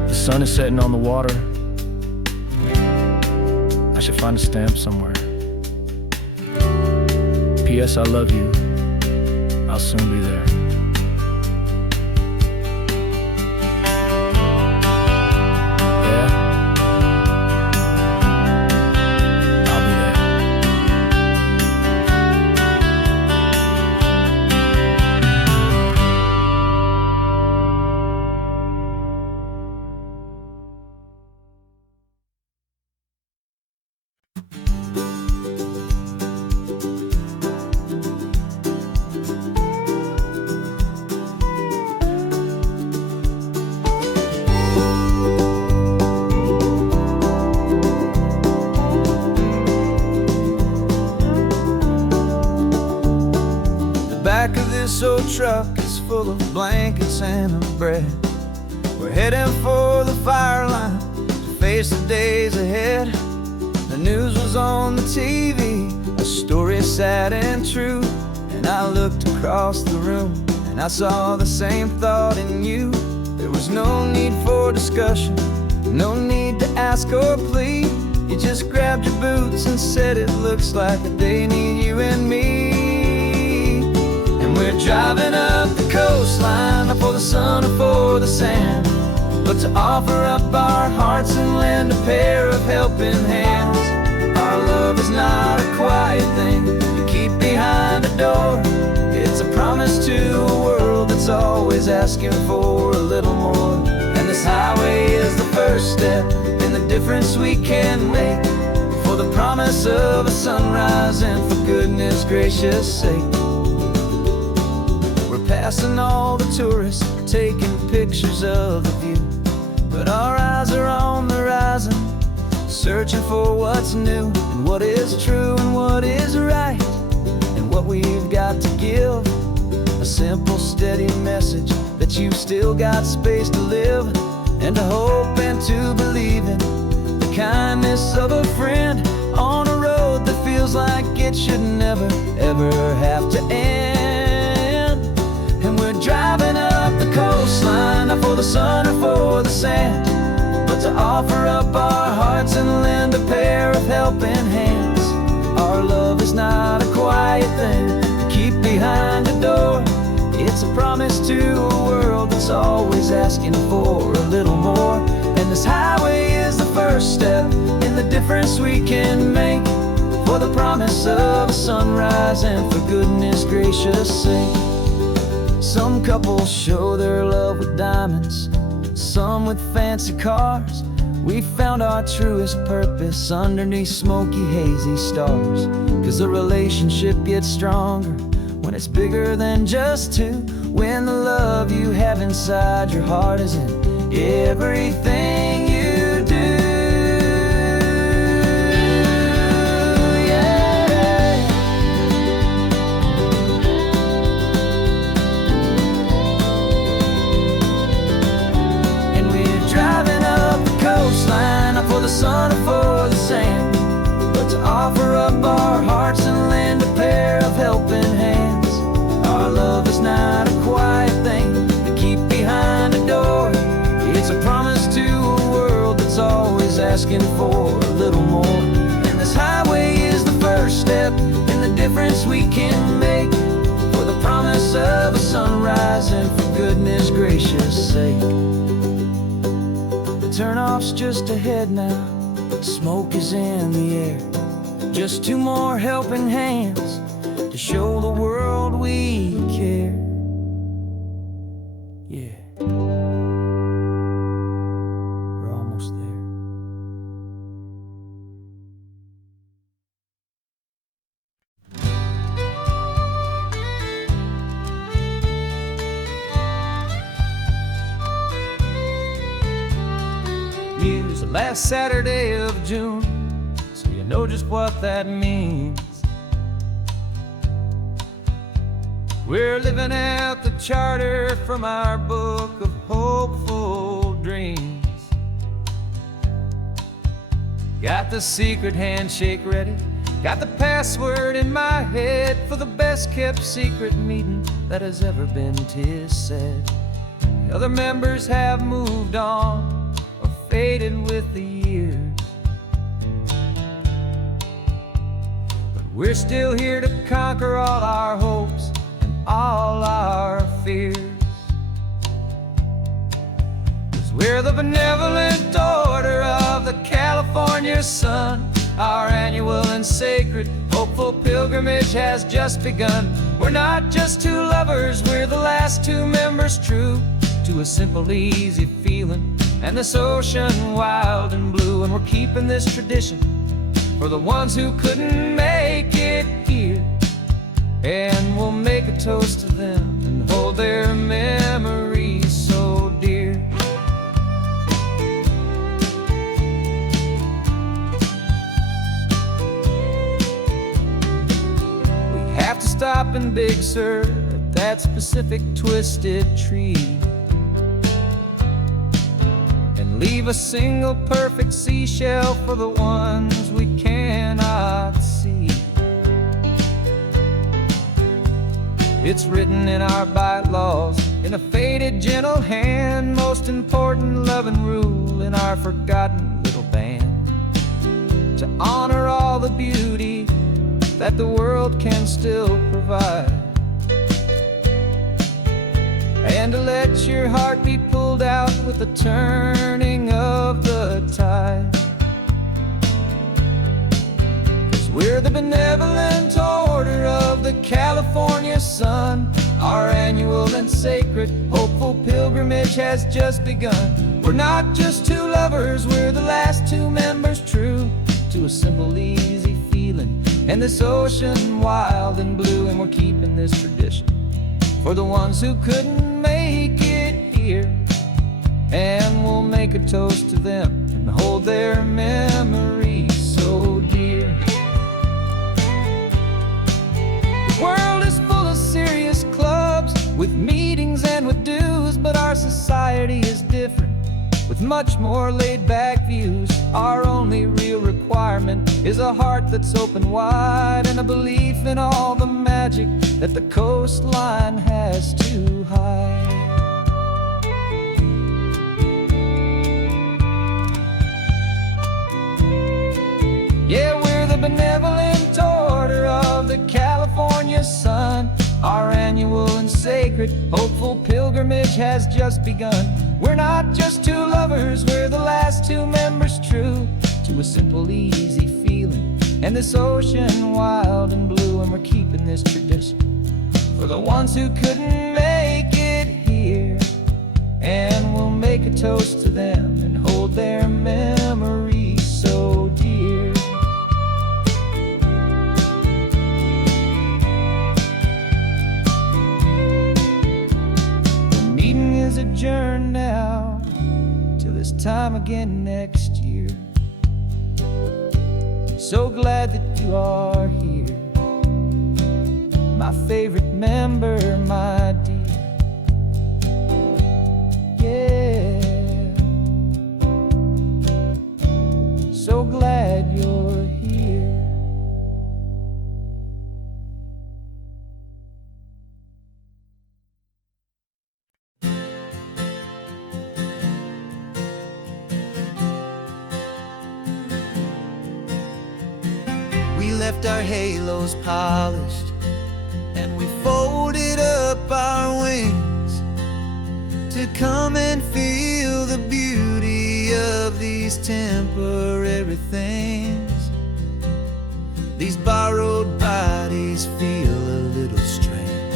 The sun is setting on the water. I should find a stamp somewhere. P.S. I love you. I'll soon be there. Yeah? I'll be there. Back of this old truck is full of blankets and a bread. We're heading for the fire line to face the days ahead. The news was on the TV, a story sad and true, and I looked across the room and I saw the same thought in you. There was no need for discussion, no need to ask or plead. You just grabbed your boots and said it looks like a day need you and me. We're driving up the coastline, not for the sun or for the sand, but to offer up our hearts and lend a pair of helping hands. Our love is not a quiet always asking for a little more. And this highway is the first step in the difference we can make, for the promise of a sunrise and for goodness gracious sake. We're passing all the tourists, taking pictures of the view, but our eyes are on the horizon, searching for what's new, and what is true and what is right, and what we've got to give. A simple, steady message that you've still got space to live, and to hope and to believe in the kindness of a friend on a road that feels like it should never, ever have to end. And we're driving up the coastline, not for the sun or for the sand, but to offer up our hearts and lend a pair of helping hands. Our love is not a quiet thing to keep behind a door. It's a promise to a world that's always asking for a little more. And this highway is the first step in the difference we can make, for the promise of a sunrise and for goodness gracious sake. Some couples show their love with diamonds, some with fancy cars. We found our truest purpose underneath smoky, hazy stars. 'Cause a relationship gets stronger when it's bigger than just two, when the love you have inside your heart is in everything you do. Yeah. And we're driving up the coastline, not for the sun or for the sand, but to offer up our hearts and lend a pair of helping hands. Our love is not a quiet thing to keep behind a door. It's a promise to a world that's always asking for a little more. And this highway is the first step in the difference we can make, for the promise of a sunrise and for goodness gracious sake. The turnoff's just ahead now, smoke is in the air. Just two more helping hands to show the world we care. Yeah, we're almost there. It's the last Saturday of June, so you know just what that means. We're living out the charter from our book of hopeful dreams. Got the secret handshake ready, got the password in my head for the best kept secret meeting that has ever been, 'tis said. The other members have moved on or faded with the years, but we're still here to conquer all our hopes, all our fears. 'Cause we're the benevolent order of the California sun. Our annual and sacred hopeful pilgrimage has just begun. We're not just two lovers, we're the last two members true to a simple, easy feeling and this ocean wild and blue. And we're keeping this tradition for the ones who couldn't make it here, and we'll make a toast to them and hold their memories so dear. We have to stop in Big Sur at that specific twisted tree and leave a single perfect seashell for the ones we cannot see. It's written in our bylaws, in a faded gentle hand, most important love and rule in our forgotten little band, to honor all the beauty that the world can still provide, and to let your heart be pulled out with the turning of the tide. 'Cause we're the benevolent order of the California sun, our annual and sacred hope pilgrimage has just begun. We're not just two lovers, we're the last two members true to a simple, easy feeling. And this ocean wild and blue, and we're keeping this tradition for the ones who couldn't make it here. And we'll make a toast to them and hold their memories so dear. The world is full of serious clubs with meetings and with dues, but our society is different with much more laid-back views. Our only real requirement is a heart that's open wide and a belief in all the magic that the coastline has to hide. Yeah, we're the benevolent order of the California sun. Our annual and sacred, hopeful pilgrimage has just begun. We're not just two lovers, we're the last two members true to a simple, easy feeling. And this ocean wild and blue, and we're keeping this tradition for the ones who couldn't make it here. And we'll make a toast to them and hold their memories so dear. Adjourn now till this time again next year. So glad that you are here, my favorite member, my dear. Yeah, so glad you're here. We left our halos polished, and we folded up our wings to come and feel the beauty of these temporary things. These borrowed bodies feel a little strange,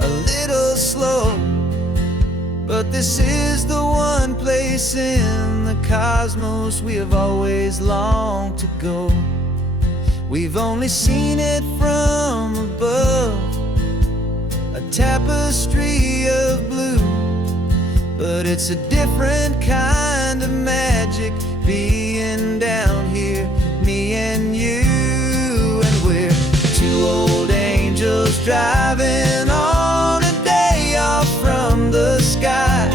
a little slow, but this is the one place in the cosmos we have always longed to go. We've only seen it from above, a tapestry of blue, but it's a different kind of magic being down here, me and you. And we're two old angels driving on a day off from the sky,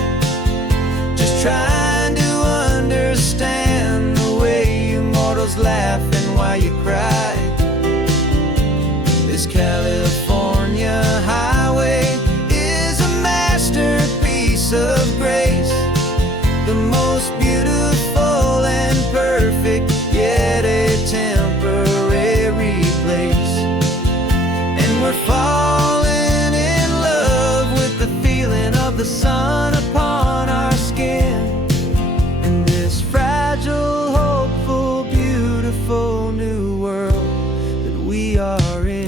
just trying to understand the way you mortals laugh and why you cry. This California highway is a masterpiece of grace, the most beautiful and perfect, yet a temporary place. And we're falling in love with the feeling of the sun upon our skin, and this fragile, hopeful, beautiful new world that we are in.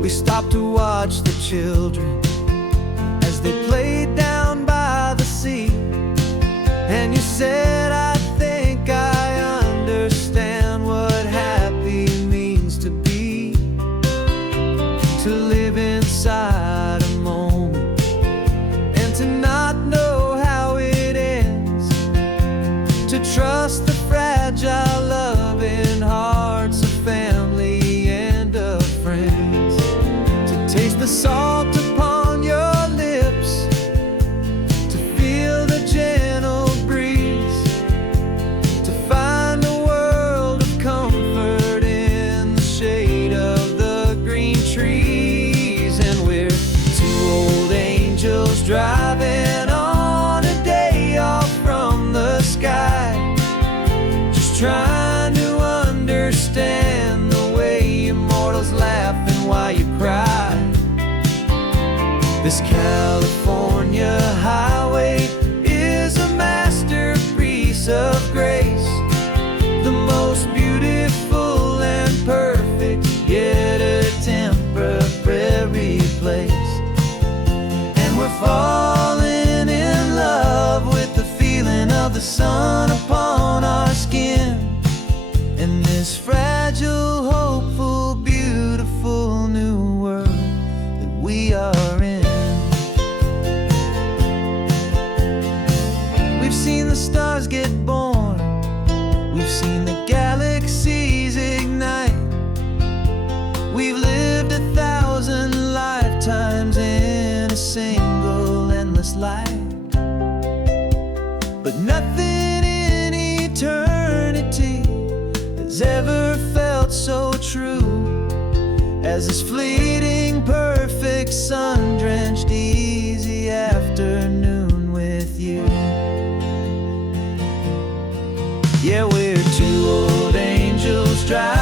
We stopped to watch the children as they played down by the sea, and you said, I think I understand what happy means to be, to live inside a moment and to not know how it ends, to trust the fragile loving hearts of family and of friends, to taste the salt upon your lips, to feel the gentle breeze, to find a world of comfort in the shade of the green trees. And we're two old angels driving on a day off from the sky, just trying to understand the way immortals laugh and why you cry. This California highway is a masterpiece of grace, the most beautiful and perfect, yet a temporary place. as this fleeting, perfect, sun-drenched, easy afternoon with you. Yeah, we're two old angels driving